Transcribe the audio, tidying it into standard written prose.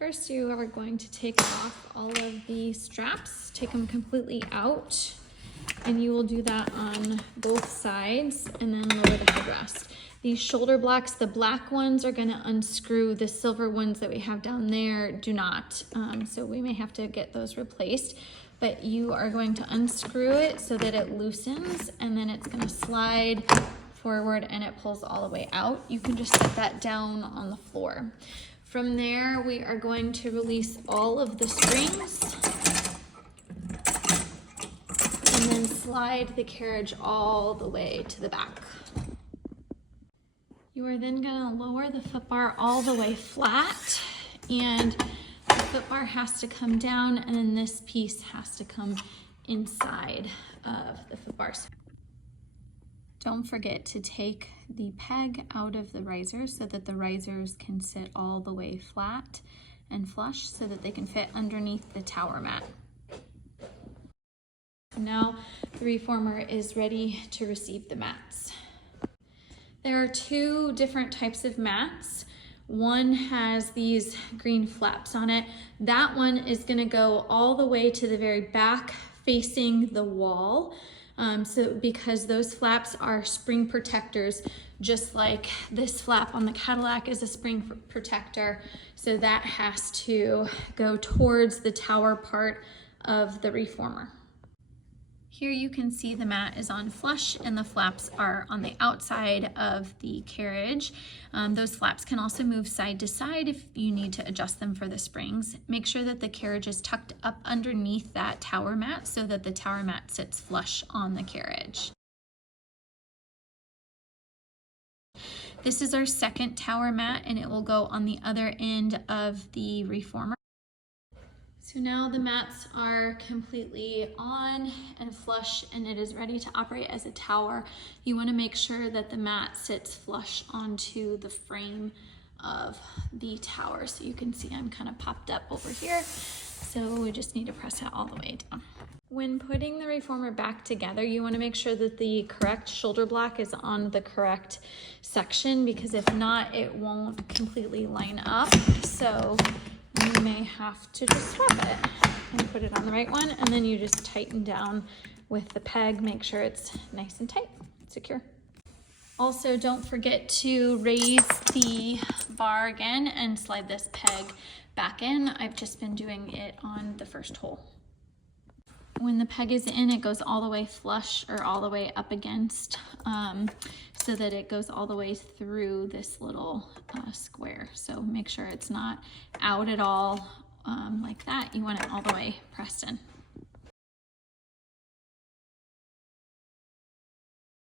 First, you are going to take off all of the straps, take them completely out, and you will do that on both sides and then lower the headrest. These shoulder blocks, the black ones are gonna unscrew. The silver ones that we have down there do not. So we may have to get those replaced, but you are going to unscrew it so that it loosens, and then it's gonna slide forward and it pulls all the way out. You can just set that down on the floor. From there, we are going to release all of the springs and then slide the carriage all the way to the back. You are then gonna lower the foot bar all the way flat, and the foot bar has to come down, and then this piece has to come inside of the foot bars. Don't forget to take the peg out of the risers so that the risers can sit all the way flat and flush so that they can fit underneath the tower mat. Now the reformer is ready to receive the mats. There are two different types of mats. One has these green flaps on it. That one is gonna go all the way to the very back facing the wall. Because those flaps are spring protectors, just like this flap on the Cadillac is a spring protector. So that has to go towards the tower part of the reformer. Here you can see the mat is on flush and the flaps are on the outside of the carriage. Those flaps can also move side to side if you need to adjust them for the springs. Make sure that the carriage is tucked up underneath that tower mat so that the tower mat sits flush on the carriage. This is our second tower mat, and it will go on the other end of the reformer. So now the mats are completely on and flush, and it is ready to operate as a tower. You want to make sure that the mat sits flush onto the frame of the tower. So you can see I'm kind of popped up over here. So we just need to press it all the way down. When putting the reformer back together, you want to make sure that the correct shoulder block is on the correct section, because if not, it won't completely line up. So you may have to just swap it and put it on the right one, and then you just tighten down with the peg. Make sure it's nice and tight, secure. Also, don't forget to raise the bar again and slide this peg back in. I've just been doing it on the first hole. When the peg is in, it goes all the way flush or all the way up against, so that it goes all the way through this little square. So make sure it's not out at all like that. You want it all the way pressed in.